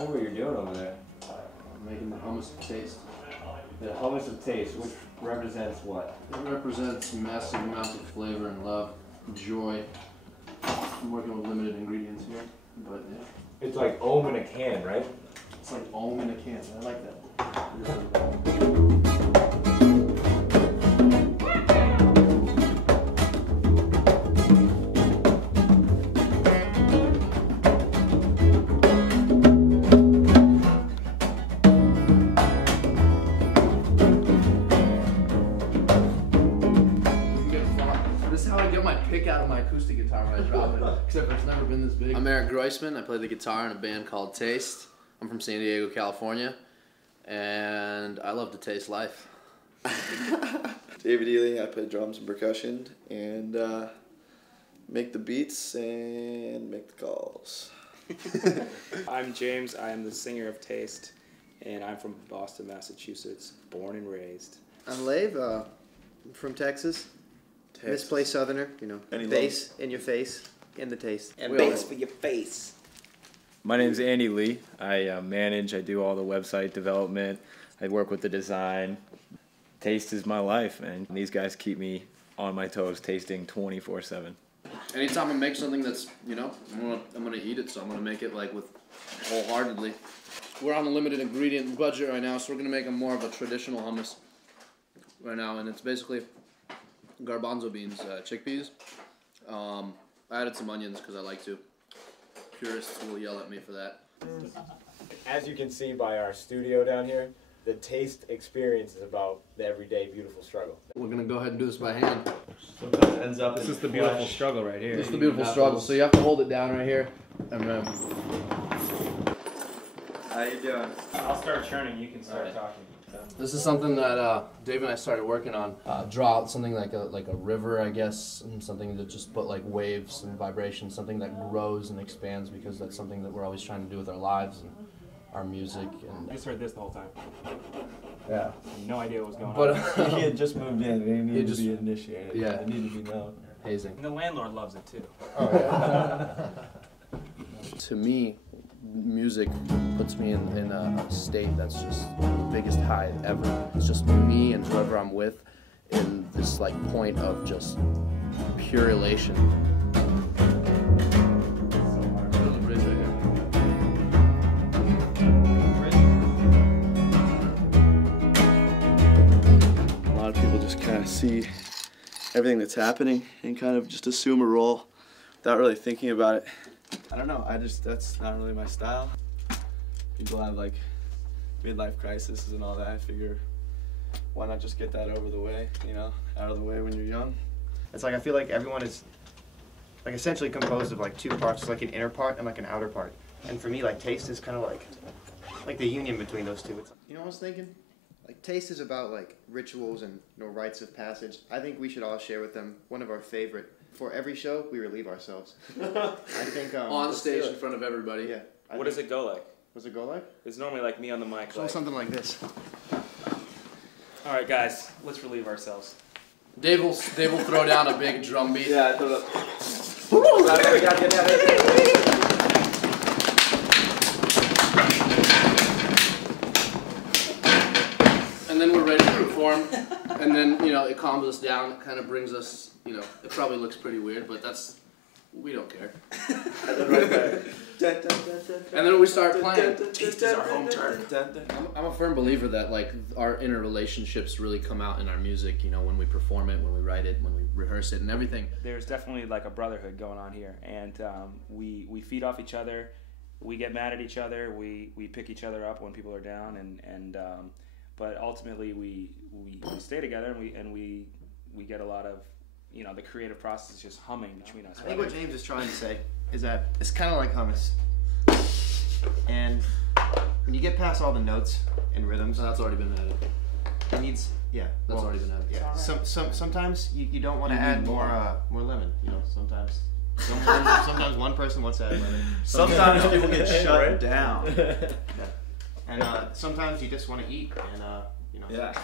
me what you're doing over there. I'm making the hummus of taste. The hummus of taste, which represents what? It represents massive amounts of flavor and love, joy. I'm working with limited ingredients here, but yeah. It's like Ohm in a can, right? It's like Ohm in a can. I like that. This is how I get my pick out of my acoustic guitar when I drop it, except it's never been this big. I'm Eric Groisman. I play the guitar in a band called Taste. I'm from San Diego, California, and I love to taste life. David Ely, I play drums and percussion, and make the beats and make the calls. I'm James, I am the singer of Taste, and I'm from Boston, Massachusetts, born and raised. I'm Lave, from Texas. Misplaced Southerner, you know, bass in your face, in the taste. And bass for your face. My name's Andy Lee. I manage, I do all the website development, I work with the design. Taste is my life, and these guys keep me on my toes, tasting 24/7. Anytime I make something that's, you know, I'm gonna eat it, so I'm gonna make it like with wholeheartedly. We're on a limited ingredient budget right now, so we're gonna make more of a traditional hummus right now, and it's basically garbanzo beans, chickpeas. I added some onions because I like to. Purists will yell at me for that. As you can see by our studio down here, the Taste experience is about the everyday beautiful struggle. We're gonna go ahead and do this by hand. Sometimes it ends up This is the beautiful struggle right here. This is the beautiful struggle. So you have to hold it down right here. And How you doing? I'll start churning, you can start talking. this is something that Dave and I started working on. Draw out something like a river, I guess, and something that just put like waves and vibrations, something that grows and expands, because that's something that we're always trying to do with our lives and our music. And I just heard this the whole time. Yeah. No idea what was going but on. He had just moved in. He needed just- to be initiated. yeah. It needed to be known. hazing. And the landlord loves it too. To me, music puts me in a state that's just the biggest high ever. It's just me and whoever I'm with in this like point of just pure elation. There's a bridge right here. A lot of people just kind of see everything that's happening and kind of just assume a role without really thinking about it. I don't know, that's not really my style. People have like midlife crises and all that. I figure, why not just get that over the way, you know, out of the way when you're young? It's like I feel like everyone is like essentially composed of like two parts, like an inner part and like an outer part. And for me, like taste is kind of like the union between those two. It's, you know what I was thinking? Like taste is about like rituals and rites of passage. I think we should all share with them one of our favorite. For every show, we relieve ourselves. I think On stage in front of everybody. Yeah. What does it go like? Does it go like? It's normally like me on the mic. So Like, something like this. all right, guys, let's relieve ourselves. Dave will throw down a big drum beat. Yeah, I thought And then we're ready to perform. And then, you know, it calms us down. It kind of brings us, you know, it probably looks pretty weird, but we don't care. And then we start playing. Taste is our home turf. I'm a firm believer that like our inner relationships really come out in our music, you know, when we perform it, when we write it, when we rehearse it and everything. There's definitely like a brotherhood going on here, and we feed off each other. We get mad at each other. We pick each other up when people are down, and but ultimately we stay together, and we get a lot of, you know, the creative process is just humming between us. I think what James is trying to say is that it's kind of like hummus. And when you get past all the notes and rhythms, So that's already been added. it needs, yeah. That's already been added. Yeah. Sometimes you don't want to add more lemon. You know, sometimes one person wants to add lemon. sometimes people get shut down. And sometimes you just want to eat, and you know. Yeah.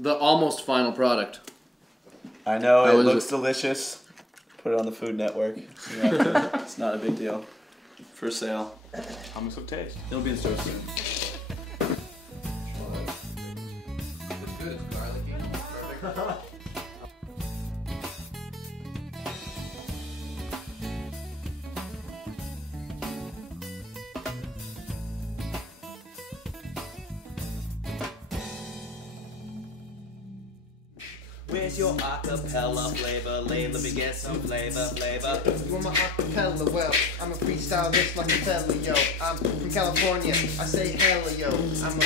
The almost final product. I know, How it is looks it? delicious. Put it on the Food Network. Yeah, it's not a big deal. For sale. Hummus of taste. It'll be in store soon. Good, garlicky, perfect. Where's your acapella flavor? Let me get some flavor. You want my acapella? Well, I'm a freestyle this like a fella, yo. I'm from California, I say hella, yo. I'm a...